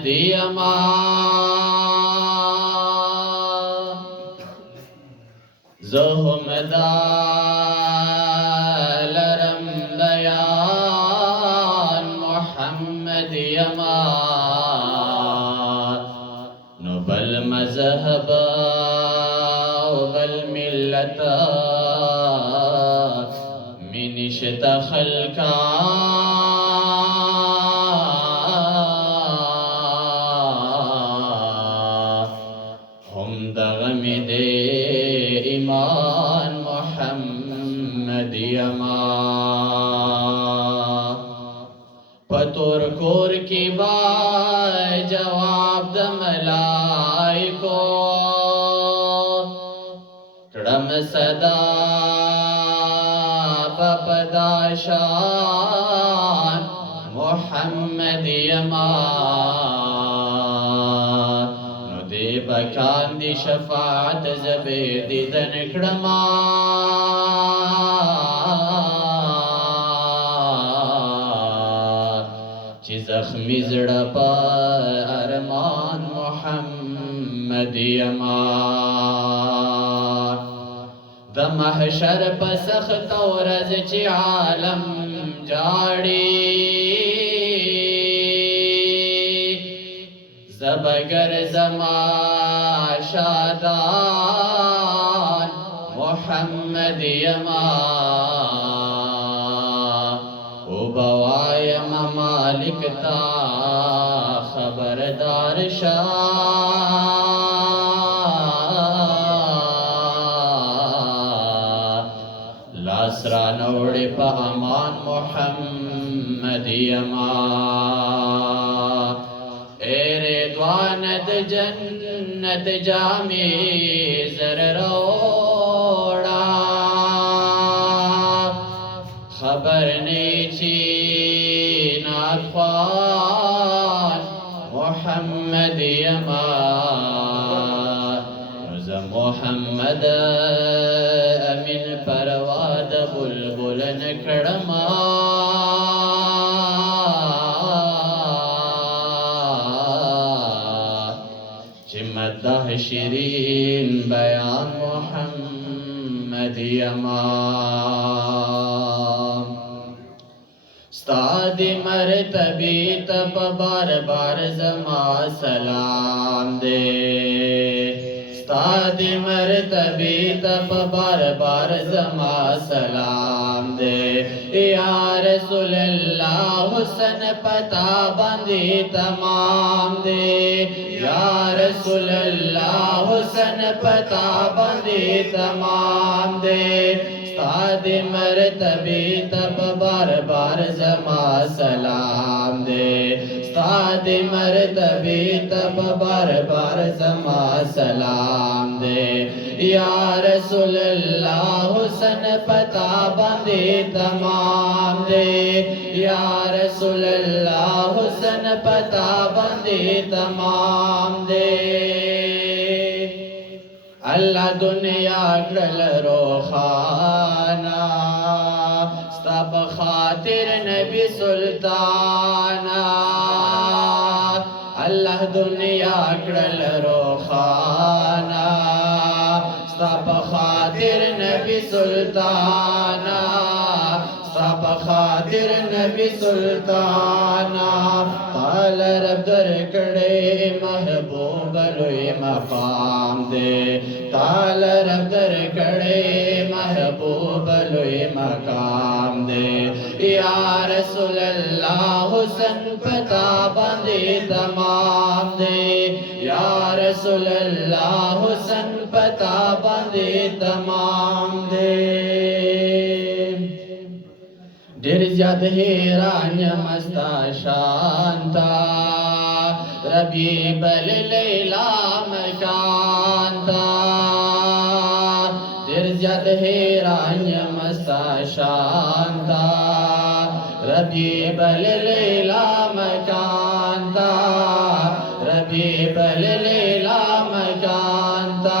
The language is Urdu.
یما زهم دالرم بیان محمد یما نو بل مذهب و بل ملتا منشت خلقا هم دغم دے ایمان محمد یما پتور کور کی بای جواب د ملائکو کڑم صدا پپداشان محمد یما نو دی بکان دی شفاعت زبیر دیدن کڑما چی زخمی زڑا پا ارمان محمد یما د محشر په سخت ورځ چې عالم جاړي زبګر زما شادان محمد یما او بوایم مالک تا خبردار لاسرا نوڑی پا امان محمد یما ایرے دواند جنت جامی زر روڑا خبر نیچی ناکوان محمد یما محمد امین پرواد بلبل نکڑما چمدہ شیرین بیان محمد یما استاد مرتبی تب بار بار زما سلام دے استاد مرتبی تب بار بار زما سلام دے یا رسول اللہ حسن پتا بندی تمام دے یا رسول اللہ حسن پتا بندی تمام دے استاد مرتبی تب بار بار زما سلام دے استاد مرتبی تب بار بار زما سلام دے یا رسول اللہ حسن پتا بندی تمام دے یا رسول اللہ حسن پتا بندی تمام دے اللہ دنیا کرل روخانا ستا بخاطر نبی سلطانا اللہ دنیا کرل روخانا ستا بخاطر نبی سلطانا ستا بخاطر نبی سلطانا قال رب در کڑے محبوب لوی مقام دے قال رب در کڑے محبوب لوی مقام دے یا رسول اللہ حسن پتا بندی تمام دے یا رسول اللہ حسن پتا بندی تمام دے ډېر زیات حیران مستا شانتا ربیب اللیلا مکانتا ډېر زیات حیران مستا شانتا ربیب اللیلا مکانتا ربیب اللیلا مکانتا